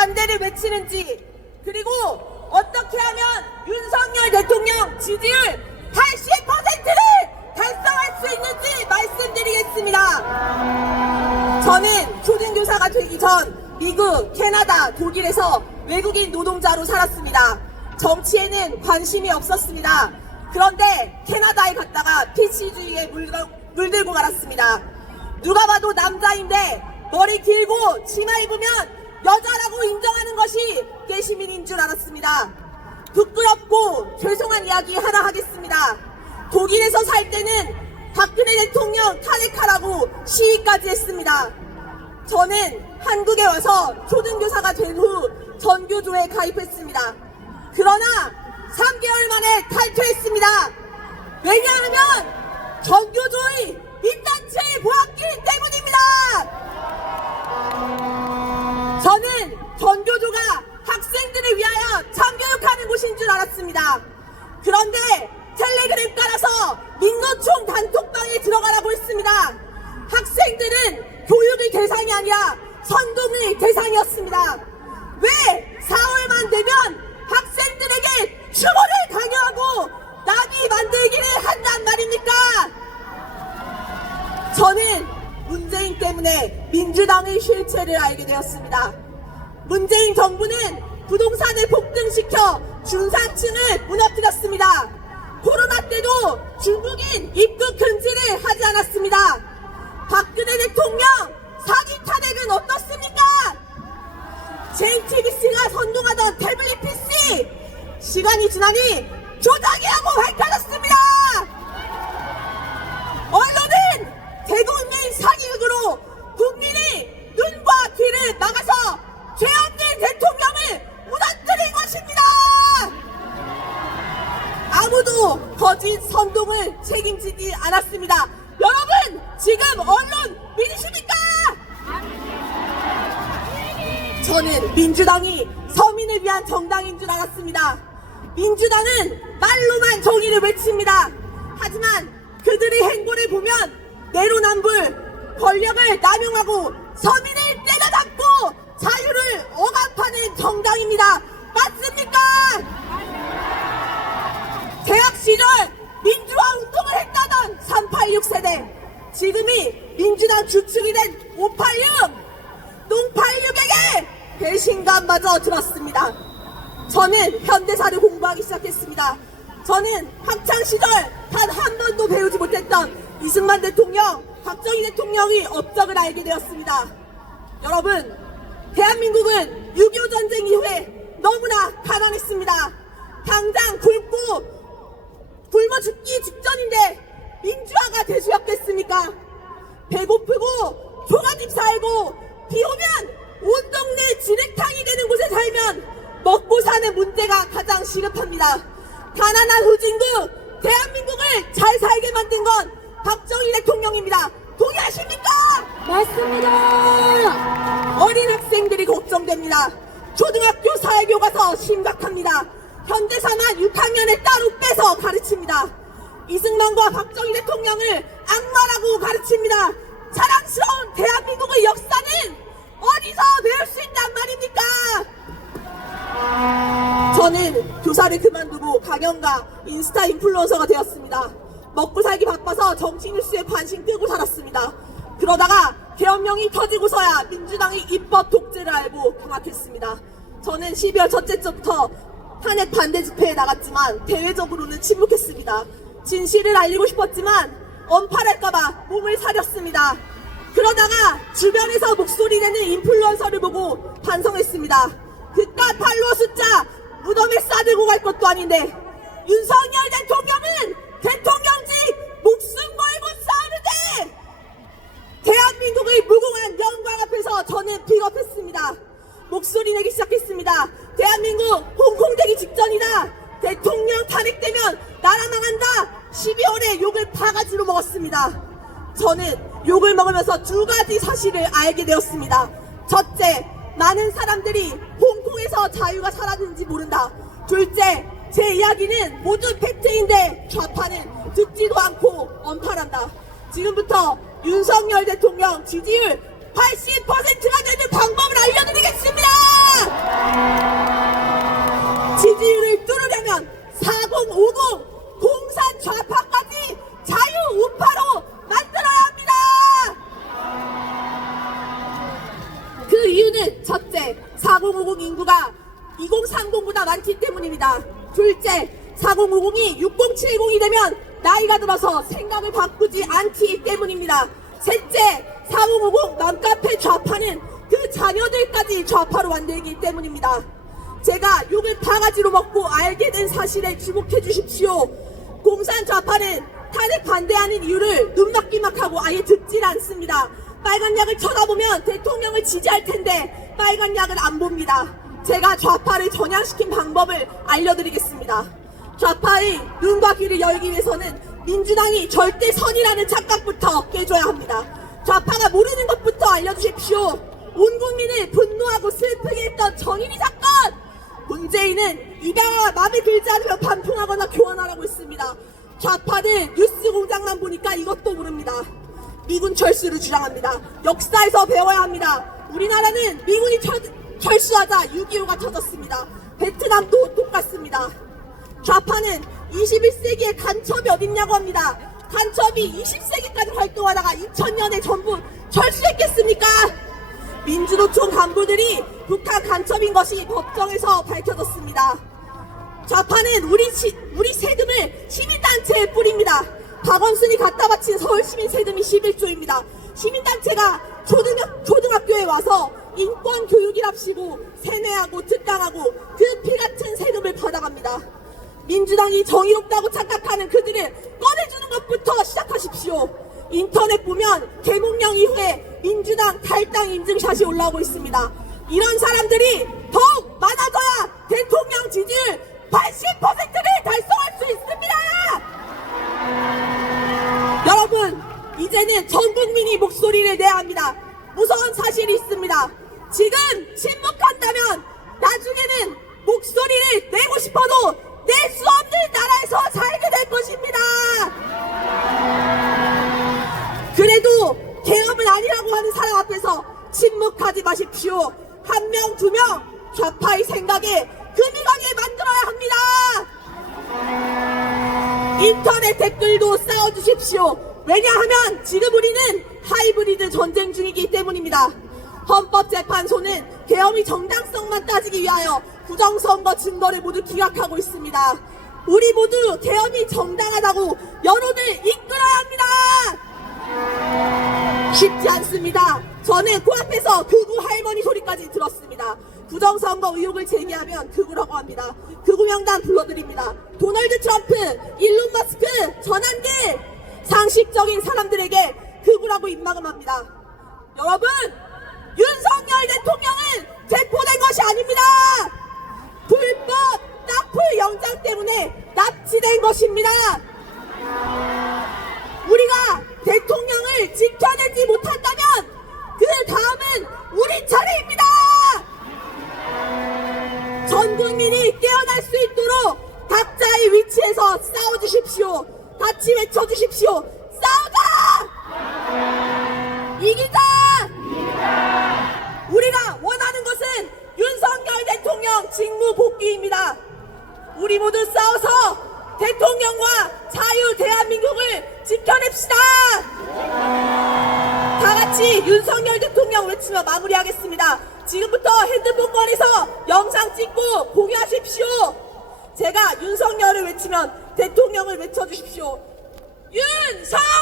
반대를 외치는지, 그리고 어떻게 하면 윤석열 대통령 지지율 80%를 달성할 수 있는지 말씀드리겠습니다. 저는 초등교사가 되기 전 미국, 캐나다, 독일에서 외국인 노동자로 살았습니다. 정치에는 관심이 없었습니다. 그런데 캐나다에 갔다가 PC주의에 물들고 말았습니다. 누가 봐도 남자인데 머리 길고 치마 입으면 여자라고 인정하는 것이 깨시민인 줄 알았습니다. 부끄럽고 죄송한 이야기 하나 하겠습니다. 독일에서 살 때는 박근혜 대통령 탄핵하라고 시위까지 했습니다. 저는 한국에 와서 초등교사가 된 후 전교조에 가입했습니다. 그러나 3개월 만에 탈퇴했습니다. 왜냐하면 전교조의 민단체의 보았기 때문입니다. 저는 전교조가 학생들을 위하여 참교육하는 곳인 줄 알았습니다. 그런데 텔레그램 깔아서 민노총 단톡방에 들어가라고 했습니다. 학생들은 교육의 대상이 아니라 선동의 대상이었습니다. 왜 4월만 되면 학생들에게 추모를 강요하고 나비 만들기를 한단 말입니까? 저는 문재인 때문에 민주당의 실체를 알게 되었습니다. 문재인 정부는 부동산을 폭등시켜 중산층을 무너뜨렸습니다. 코로나 때도 중국인 입국 금지를 하지 않았습니다. 박근혜 대통령 사기 탄핵은 어떻습니까? JTBC가 선동하던 태블릿 PC 시간이 지나니 조작이라고 밝혀졌습니다. 언론은 대국민 사기극으로 국민의 눈과 귀를 막아서 죄 없는 대통령을 무너뜨린 것입니다. 아무도 거짓 선동을 책임지지 않았습니다. 여러분, 지금 언론 믿으십니까? 저는 민주당이 서민을 위한 정당인 줄 알았습니다. 민주당은 말로만 정의를 외칩니다. 하지만 그들의 행보를 보면 내로남불, 권력을 남용하고 서민을 때려잡고 자유를 억압하는 정당입니다. 맞습니까? 대학 시절 민주화 운동을 했다던 386 세대, 지금이 민주당 주축이 된 586, 똥86에게 배신감마저 들었습니다. 저는 현대사를 공부하기 시작했습니다. 저는 학창시절 단 한 번도 배우지 못했던 이승만 대통령, 박정희 대통령의 업적을 알게 되었습니다. 여러분, 대한민국은 6.25 전쟁 이후에 너무나 가난했습니다. 당장 굶어 죽기 직전인데 민주화가 되수였겠습니까? 배고프고 조가집 살고 비 오면 온 동네 진흙탕이 되는 곳에 살면 먹고 사는 문제가 가장 시급합니다. 가난한 후진국 대한민국을 잘 살게 만든 건 박정희 대통령입니다. 동의하십니까? 맞습니다. 어린 학생들이 걱정됩니다. 초등학교 사회교과서 심각합니다. 현대사만 6학년에 따로 빼서 가르칩니다. 이승만과 박정희 대통령을 악마라고 가르칩니다. 자랑스러운 대한민국의 역사는 어디서 배울 수 있단 말입니까? 저는 교사를 그만두고 강연가, 인스타 인플루언서가 되었습니다. 먹고 살기 바빠서 정치 뉴스에 관심 끄고 살았습니다. 그러다가 계엄령이 터지고서야 민주당의 입법 독재를 알고 경악했습니다. 저는 12월 첫째 주부터 탄핵 반대 집회에 나갔지만 대외적으로는 침묵했습니다. 진실을 알리고 싶었지만 언팔할까봐 몸을 사렸습니다. 그러다가 주변에서 목소리 내는 인플루언서를 보고 반성했습니다. 그깟 팔로워 숫자 무덤에 싸들고 갈 것도 아닌데 윤석열 대통령은 대통령직 목숨 걸고 싸우는데 대한민국의 무궁한 영광 앞에서 저는 비겁했습니다. 목소리 내기 시작했습니다. 대한민국 홍콩 되기 직전이다. 대통령 탄핵되면 나라 망한다. 12월에 욕을 바가지로 먹었습니다. 저는 욕을 먹으면서 두 가지 사실을 알게 되었습니다. 첫째, 많은 사람들이 홍콩에서 자유가 사라졌는지 모른다. 둘째, 제 이야기는 모두 팩트인데 좌파는 듣지도 않고 언팔한다. 지금부터 윤석열 대통령 지지율 80%가 되는 방법을 알려드리겠습니다. 지지율을 뚫으려면 4050 공산 좌파까지 자유우파로 만들어야 합니다. 그 이유는 첫째, 4050 인구가 2030보다 많기 때문입니다. 둘째, 4050이 6070이 되면 나이가 들어서 생각을 바꾸지 않기 때문입니다. 셋째, 4050 맘카페 좌파는 그 자녀들까지 좌파로 만들기 때문입니다. 제가 욕을 바가지로 먹고 알게 된 사실에 주목해 주십시오. 공산 좌파는 탄핵 반대하는 이유를 눈막기막하고 아예 듣질 않습니다. 빨간 약을 쳐다보면 대통령을 지지할 텐데 빨간 약을 안 봅니다. 제가 좌파를 전향시킨 방법을 알려드리겠습니다. 좌파의 눈과 귀를 열기 위해서는 민주당이 절대 선이라는 착각부터 깨줘야 합니다. 좌파가 모르는 것부터 알려주십시오. 온 국민을 분노하고 슬프게 했던 정인이 사건! 문재인은 입양아가 마음에 들지 않으면 반품하거나 교환하라고 했습니다. 좌파들 뉴스 공장만 보니까 이것도 모릅니다. 미군 철수를 주장합니다. 역사에서 배워야 합니다. 우리나라는 미군이 철수하자 6.25가 터졌습니다. 베트남도 똑같습니다. 좌파는 21세기에 간첩이 어딨냐고 합니다. 간첩이 20세기까지 활동하다가 2000년에 전부 철수했겠습니까? 민주노총 간부들이 북한 간첩인 것이 법정에서 밝혀졌습니다. 좌파는 우리 세금을 시민단체에 뿌립니다. 박원순이 갖다 바친 서울시민 세금이 11조입니다. 시민단체가 초등학교에 와서 인권교육이랍시고 세뇌하고 특강하고 그 피같은 세금을 받아갑니다. 민주당이 정의롭다고 착각하는 그들을 꺼내주는 것부터 시작하십시오. 인터넷 보면 개몽령 이후에 민주당 탈당 인증샷이 올라오고 있습니다. 이런 사람들이 더욱 많아져야 대통령 지지율 80%를 달성할 수 있습니다. 여러분, 이제는 전 국민이 목소리를 내야 합니다. 무서운 사실이 있습니다. 지금 침묵한다면 나중에는 목소리를 내고 싶어도 낼 수 없는 나라에서 살게 될 것입니다. 그래도 개엄은 아니라고 하는 사람 앞에서 침묵하지 마십시오. 한 명, 두 명 좌파의 생각에 금이 가게 만들어야 합니다. 인터넷 댓글도 쌓아주십시오. 왜냐하면 지금 우리는 하이브리드 전쟁 중이기 때문입니다. 헌법재판소는 계엄의 정당성만 따지기 위하여 부정선거 증거를 모두 기각하고 있습니다. 우리 모두 계엄이 정당하다고 여론을 이끌어야 합니다. 쉽지 않습니다. 저는 코앞에서 극우 할머니 소리까지 들었습니다. 부정선거 의혹을 제기하면 극우라고 합니다. 극우 명단 불러드립니다. 도널드 트럼프, 일론 머스크, 전한길, 상식적인 사람들에게 극우라고 입막음합니다. 여러분, 윤석열 대통령은 체포된 것이 아닙니다. 불법 납품 영장 때문에 납치된 것입니다. 우리가 대통령을 지켜내지 못한다면 그 다음은 우리 차례입니다. 전 국민이 깨어날 수 있도록 각자의 위치에서 싸워주십시오. 같이 외쳐주십시오. 싸우자! 이기자! 우리가 원하는 것은 윤석열 대통령 직무 복귀입니다. 우리 모두 싸워서 대통령과 자유 대한민국을 지켜냅시다. 다 같이 윤석열 대통령 외치며 마무리하겠습니다. 지금부터 핸드폰 꺼내서 영상 찍고 공유하십시오. 제가 윤석열을 외치면 대통령을 외쳐주십시오. 윤석열!